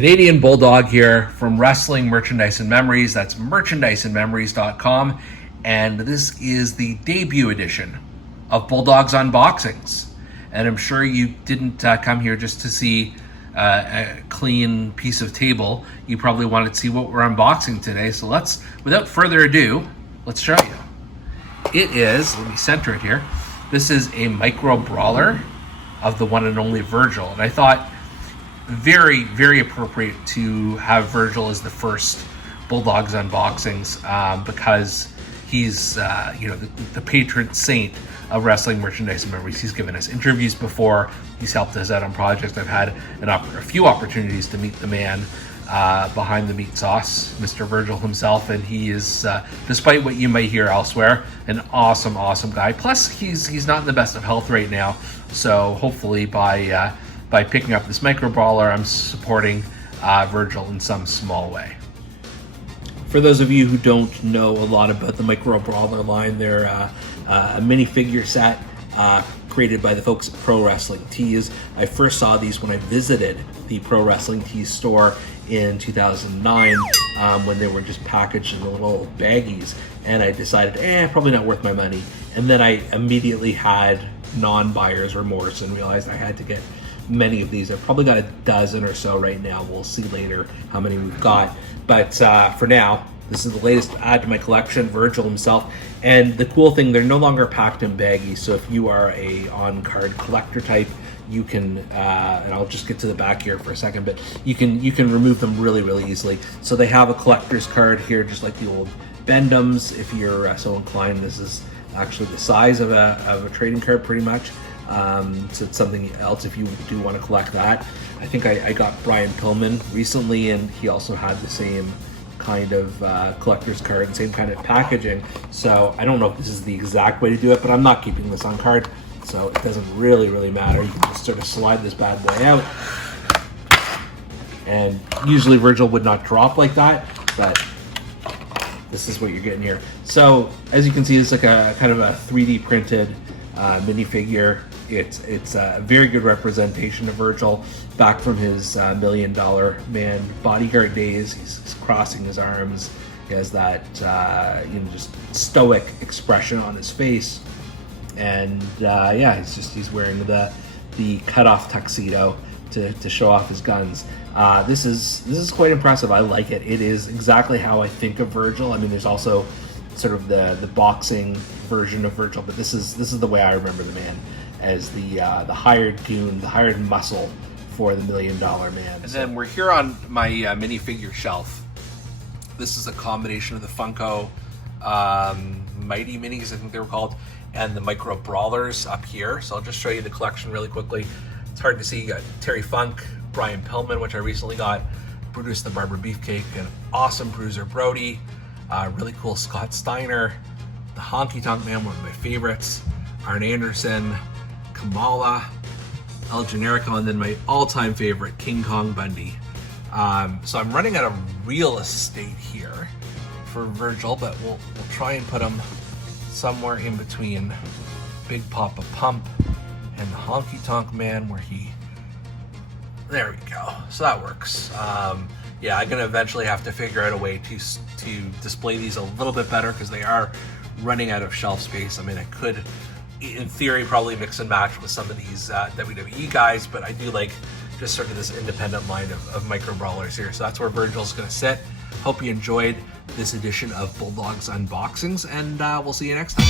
Canadian Bulldog here from Wrestling Merchandise and Memories. That's merchandiseandmemories.com. And this is the debut edition of Bulldog's Unboxings. And I'm sure you didn't come here just to see a clean piece of table. You probably wanted to see what we're unboxing today. So let's, without further ado, let's show you. It is, let me center it here. This is a Micro Brawler of the one and only Virgil. And I thought very, very appropriate to have Virgil as the first Bulldog's unboxings because he's, the patron saint of Wrestling Merchandise and Memories. He's given us interviews before. He's helped us out on projects. I've had a few opportunities to meet the man behind the meat sauce, Mr. Virgil himself, and he is, despite what you may hear elsewhere, an awesome, awesome guy. Plus, he's not in the best of health right now, so hopefully by picking up this Micro Brawler, I'm supporting Virgil in some small way. For those of you who don't know a lot about the Micro Brawler line, they're a minifigure set created by the folks at Pro Wrestling Tees. I first saw these when I visited the Pro Wrestling Tees store in 2009 when they were just packaged in little baggies, and I decided, probably not worth my money. And then I immediately had non-buyer's remorse and realized I had to get many of these. I've probably got a dozen or so right now. We'll see later how many we've got. But for now, this is the latest add to my collection, Virgil himself. And the cool thing, they're no longer packed in baggies. So if you are a on-card collector type, you can, and I'll just get to the back here for a second, but you can remove them really, really easily. So they have a collector's card here, just like the old Bendums. If you're so inclined, this is actually the size of a trading card pretty much. So it's something else if you do want to collect that. I think I got Brian Pillman recently, and he also had the same kind of collector's card and same kind of packaging. So I don't know if this is the exact way to do it, but I'm not keeping this on card, so it doesn't really matter. You can just sort of slide this bad boy out. And usually Virgil would not drop like that, but this is what you're getting here. So as you can see, it's like a kind of a 3D printed minifigure. It's a very good representation of Virgil back from his $1 Million Man bodyguard days. He's crossing his arms. He has that just stoic expression on his face, and he's wearing the cut-off tuxedo to show off his guns. This is quite impressive. I like it. It is exactly how I think of Virgil. I mean, there's also sort of the boxing version of Virgil, but this is the way I remember the man, as the hired goon, the hired muscle for the $1 Million Man. And then we're here on my minifigure shelf. This is a combination of the Funko Mighty Minis, I think they were called, and the Micro Brawlers up here. So I'll just show you the collection really quickly. It's hard to see. You got Terry Funk, Brian Pillman, which I recently got, Brutus the Barber Beefcake, an awesome Bruiser Brody, really cool Scott Steiner, the Honky Tonk Man, one of my favorites, Arn Anderson, Kamala, El Generico, and then my all-time favorite, King Kong Bundy. So I'm running out of real estate here for Virgil, but we'll try and put him somewhere in between Big Papa Pump and the Honky Tonk Man, where there we go. So that works. I'm gonna eventually have to figure out a way to display these a little bit better because they are running out of shelf space. I mean, I could, in theory, probably mix and match with some of these WWE guys, but I do like just sort of this independent line of Micro Brawlers here. So that's where Virgil's going to sit. Hope you enjoyed this edition of Bulldog's Unboxings, and we'll see you next time.